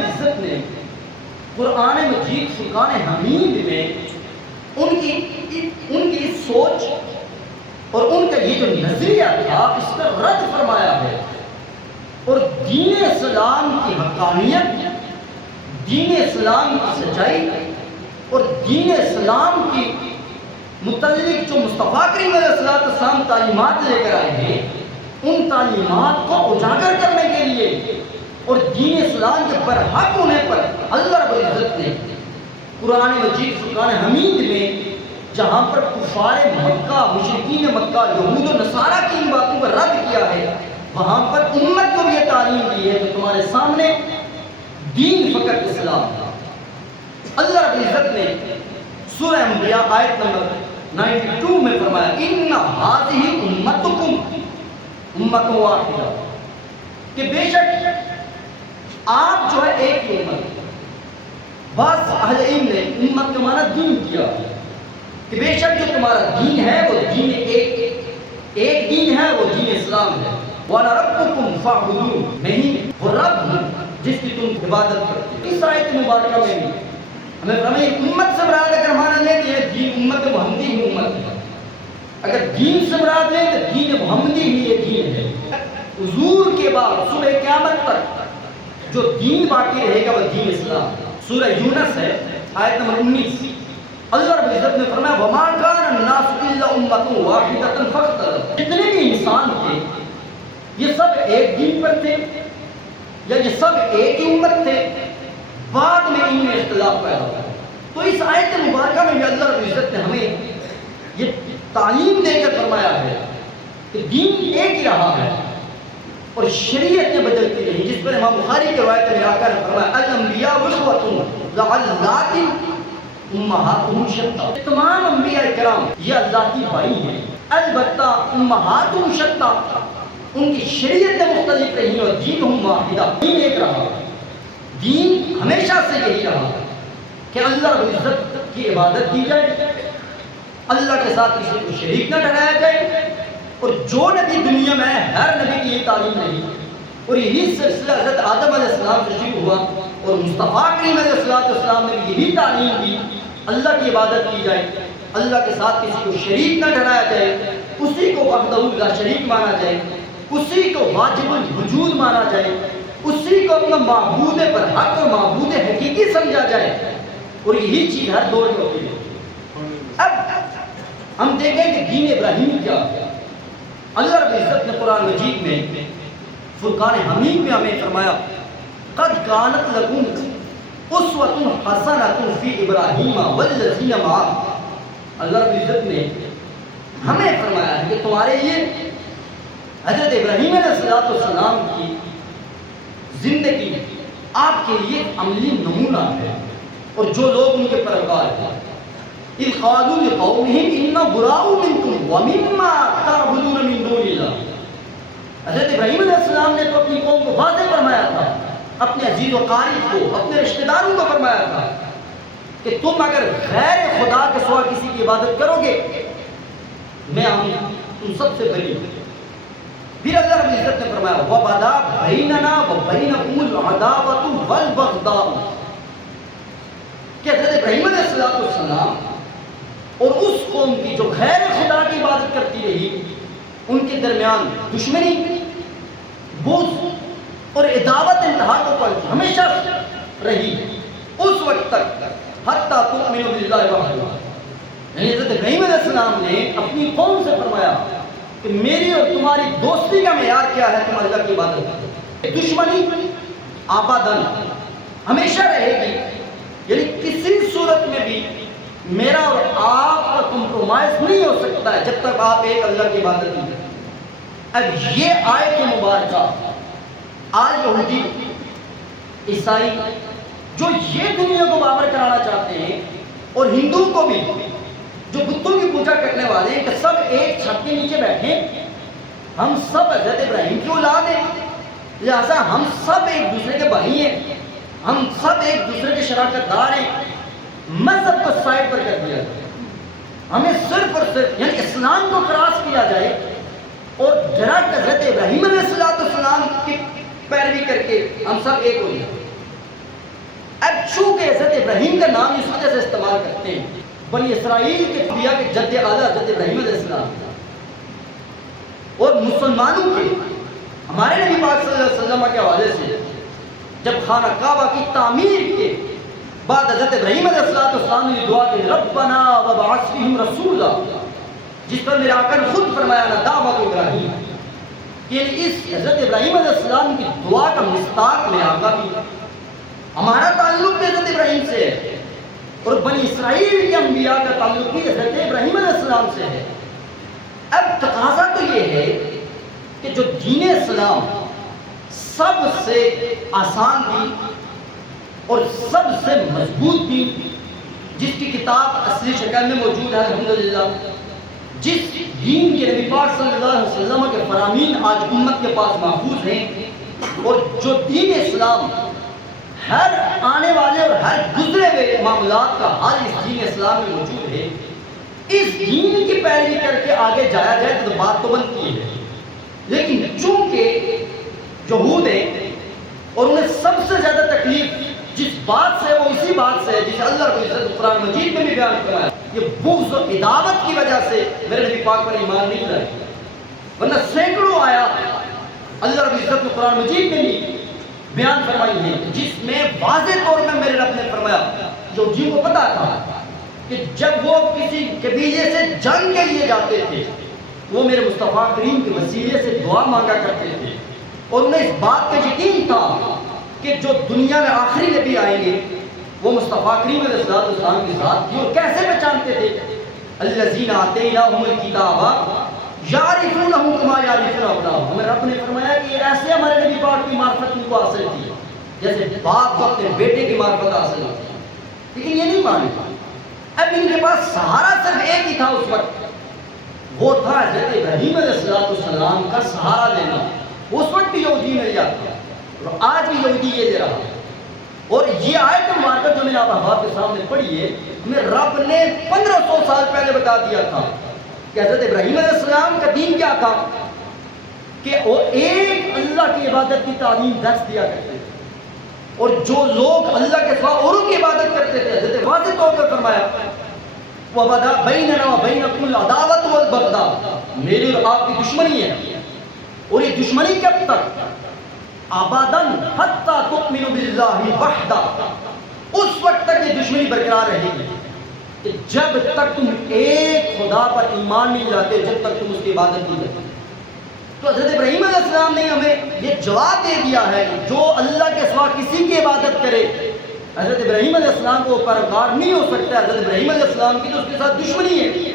العزت نے قرآن مجید فرقان حمید میں ان کی سوچ اور ان کا یہ جو نظریہ تھا اس کا رد فرمایا ہے، اور دین اسلام کی حقانیت، دین اسلام کی سچائی اور دین اسلام کی متعلق جو مصطفیٰ کریم علیہ السلام تعلیمات لے کر آئے ہیں، ان تعلیمات کو اجاگر کرنے کے لیے اور دین اسلام کے برحق ہونے پر اللہ رب العزت نے قرآن مجید فرقان حمید میں جہاں پر کفار مکہ، مشرکین مکہ، یہود و نصارہ کی ان باتوں پر رد کیا ہے، وہاں پر امت کو یہ تعلیم دی ہے کہ تمہارے سامنے دین فقط اسلام تھا۔ اللہ رب العزت نے سورہ انبیاء آیت نمبر 92 میں فرمایا ان ہذہ امتکم امت واحدہ، کہ بے شک آپ جو ہے ایک ہی امت۔ بعض اہل علم نے امت کا معنی دین کیا کہ بے شک جو تمہارا دین ہے وہ دین ایک دین ہے، وہ دین اسلام ہے۔ وَأَنَا رَبُّكُمْ فَاعْبُدُونِ، میں ہی وہ رب ہوں جس کی تم عبادت کرتے ہو۔ اس آیت مبارکہ میں بھی ہمیں فرمایا امت سے مراد اگر مانا لیں کہ یہ دین امت محمدی ہی امت ہے، اگر دین سے مراد لیں تو دین محمدی ہی یہ دین ہے۔ حضور کے بعد صبح قیامت تک جو دین باقی رہے گا وہ دین اسلام۔ سورہ یونس ہے آیت نمبر 19، اللہ رب العزت نے فرمایا وَمَا كَانَ النَّاسُ إِلَّا أُمَّةً وَاحِدَةً فَاخْتَلَفُوا، جتنے بھی انسان تھے یہ سب ایک دین پر تھے یا یہ سب ایک ہی امت تھے، بعد میں ان میں اختلاف پیدا ہوا۔ تو اس آیت مبارکہ میں بھی اللہ رب العزت نے ہمیں یہ تعلیم دے کر فرمایا ہے کہ دین ایک ہی رہا ہے اور شریعتیں بدلتی رہی، جس پر امام بخاری کے روایت میں آقا نے فرمایا الانبیاء اخوۃ لعلات امہاتہم شتیٰ، تمام انبیاء کرام یہ اللہ کی بھائی ہیں، البتہ امہاتہم شتیٰ، ان کی شریعتیں مختلف رہی اور دینہم واحدہ، دین ایک رہا۔ دین ہمیشہ سے یہی رہا کہ اللہ رب العزت کی عبادت کی جائے، اللہ کے ساتھ کسی کو شریک نہ ٹھہرایا جائے، اور جو نبی دنیا میں ہے ہر نبی کی یہ تعلیم نہیں، اور یہی سلسلہ حضرت آدم علیہ السلام سے شروع ہوا اور مصطفیٰ کریم علیہ السلام نے بھی یہی تعلیم دی، اللہ کی عبادت کی جائے، اللہ کے ساتھ کسی کو شریک نہ ٹھہرایا جائے، اسی کو وحدہ لا شریک مانا جائے، اسی کو واجب الوجود مانا جائے، اسی کو اپنا معبود پر حق اور معبود حقیقی سمجھا جائے، اور یہی چیز ہر دور میں ہوتی ہے۔ اب ہم دیکھیں کہ دین ابراہیم کیا ہے۔ اللہ رب العزت نے قرآن مجید میں فرقان حمید میں ہمیں فرمایا قد کانت لکم اسوۃ حسنۃ فی ابراہیم والذین معہ، اللہ رب العزت نے ہمیں فرمایا ہے کہ تمہارے لیے حضرت ابراہیم علیہ السلام کی زندگی آپ کے لیے عملی نمونہ ہے، اور جو لوگ ان کے پیروکار ہیں۔ اذ قالوا لقومهم انا براء منکم ومما تعبدون من دون اللہ، حضرت ابراہیم علیہ السلام نے تو اپنی قوم کو واضح فرمایا تھا، اپنے عزیز و قریب کو، اپنے رشتہ داروں کو فرمایا تھا کہ تم اگر غیر خدا کے سوا کسی کی عبادت کرو گے میں تم سب سے بری ہوں۔ پھر اللہ رب العزت نے فرمایا وَبَدَا بَيْنَنَا وَبَيْنَكُمُ الْعَدَاوَةُ وَالْبَغْضَاءُ، کہ حضرت ابراہیم علیہ السلام اور اس قوم کی جو غیر خدا کی عبادت کرتی رہی ان کے درمیان دشمنی، بغض اور عداوت انتہا کو پہنچی ہمیشہ رہی اس وقت تک حتیٰ تؤمنوا باللہ وحدہ، یعنی حضرت ابراہیم علیہ السلام نے اپنی قوم سے فرمایا کہ میری اور تمہاری دوستی کا معیار کیا ہے، تم اللہ کی عبادت کرو، دشمنی آبادن ہمیشہ رہے گی، یعنی کسی صورت میں بھی میرا اور آپ کا کمپرومائز نہیں ہو سکتا ہے جب تک آپ ایک اللہ کی عبادت نہیں کرتے۔ اب یہ آیت مبارکہ آج یہودی عیسائی جو یہ دنیا کو بابر کرانا چاہتے ہیں، اور ہندو کو بھی جو بتوں کی پوجا کرنے والے ہیں کہ سب ایک چھت کے نیچے بیٹھیں، ہم سب حضرت ابراہیم کی اولاد ہیں، لہذا ہم سب ایک دوسرے کے بھائی ہیں، ہم سب ایک دوسرے کے شراکت دار ہیں، مذہب کو سائڈ پر کر دیا جائے، ہمیں صرف اور صرف یعنی اسلام کو کراس کیا جائے اور ڈائریکٹ حضرت ابراہیم علیہ السلام کی پیروی کر کے ہم سب ایک ہو جائیں۔ اب چونکہ حضرت ابراہیم کا نام اس وجہ سے استعمال کرتے ہیں، بنی اسرائیل کے انبیاء کے جد اعلیٰ حضرت ابراہیم علیہ السلام اور مسلمانوں کے ہمارے نبی پاک صلی اللہ علیہ وسلم کے حوالے سے جب خانہ کعبہ کی تعمیر کے بعد حضرت ابراہیم علیہ السلام نے دعا کی ربنا وابعث فیہم رسولا، جس پر میرے آقا نے خود فرمایا نا دعوت ابراہیم، یعنی اس حضرت ابراہیم علیہ السلام کی دعا کا مصداق میں آقا بھی ہمارا تعلق بھی حضرت ابراہیم سے ہے اور بنی اسرائیل کے انبیاء کا تعلق بھی حضرت ابراہیم علیہ السلام سے ہے۔ اب تقاضا تو یہ ہے کہ جو دین اسلام سب سے آسان بھی اور سب سے مضبوط بھی، جس کی کتاب اصلی شکل میں موجود ہے الحمدللہ، جس دین کے نبی پاک صلی اللہ علیہ وسلم کے فرامین آج امت کے پاس محفوظ ہیں، اور جو دین اسلام ہر آنے والے اور ہر گزرے ہوئے معاملات کا حل اس دین اسلام میں موجود ہے، اس دین کی پیروی کر کے آگے جایا جائے تو بات تو بنتی ہے۔ لیکن چونکہ یہود ہیں اور انہیں سب سے زیادہ تکلیف جس بات سے وہ اسی بات سے ہے جسے اللہ رب العزت قرآن مجید میں بھی بیان فرمایا، یہ بغض و عداوت کی وجہ سے میرے نبی پاک پر ایمان نہیں لائے، ورنہ سینکڑوں آیات اللہ رب العزت نے قرآن مجید میں بھی بیان فرمائی ہے جس میں واضح طور میں میرے رب نے فرمایا، جو جن کو پتا تھا کہ جب وہ کسی قبیلے سے جنگ کے لیے جاتے تھے وہ میرے مصطفیٰ کریم کے وسیلے سے دعا مانگا کرتے تھے، اور انہیں اس بات کا یقین تھا کہ جو دنیا میں آخری نبی آئیں گے وہ مصطفیٰ کریم علیہ السلام کی ذات تھی، اور کیسے پہچانتے تھے؟ الذین آتیناہم الکتاب یعرفونہ کما یعرفون ابناءہم، ہمیں رب نے فرمایا کہ ایسے ہمارے نبی پاک کی معرفت ان کو حاصل تھی جیسے باپ کو اپنے بیٹے کی معرفت حاصل ہوتی ہے، لیکن یہ نہیں مانے۔ اب ان کے پاس سہارا صرف ایک ہی تھا اس وقت، وہ تھا حضرت ابراہیم علیہ السلام کا سہارا لینا۔ اس وقت بھی یہودی مل جاتا اور آج بھی یہودی یہ دے رہا ہے۔ اور یہ آیت مبارکہ جو میں نے آپ احباب کے سامنے پڑھی ہے، ہمیں رب نے 1500 سال پہلے بتا دیا تھا کہ حضرت ابراہیم علیہ السلام کا دین کیا تھا، کہ وہ ایک اللہ کی عبادت کی تعلیم درس دیا کرتے تھے، اور جو لوگ اللہ کے سوا اوروں کی عبادت کرتے تھے حضرت واضح طور پر فرمایا وَبَدَا بَيْنَنَا وَبَيْنَكُمُ الْعَدَاوَةُ وَالْبَغْضَاءُ، میری اور آپ کی دشمنی ہے، اور یہ دشمنی کب تک؟ ابداً حتی تؤمنوا باللہ وحدہ، اس وقت تک یہ دشمنی برقرار رہے گی کہ جب تک تم ایک خدا پر ایمان نہیں لاتے، جب تک تم اس کی عبادت نہیں کرتے۔ تو حضرت ابراہیم علیہ السلام نے ہمیں یہ جواب دے دیا ہے کہ جو اللہ کے سوا کسی کی عبادت کرے حضرت ابراہیم علیہ السلام کو پیروکار نہیں ہو سکتا۔ حضرت ابراہیم علیہ السلام کی تو اس کے ساتھ دشمنی ہے،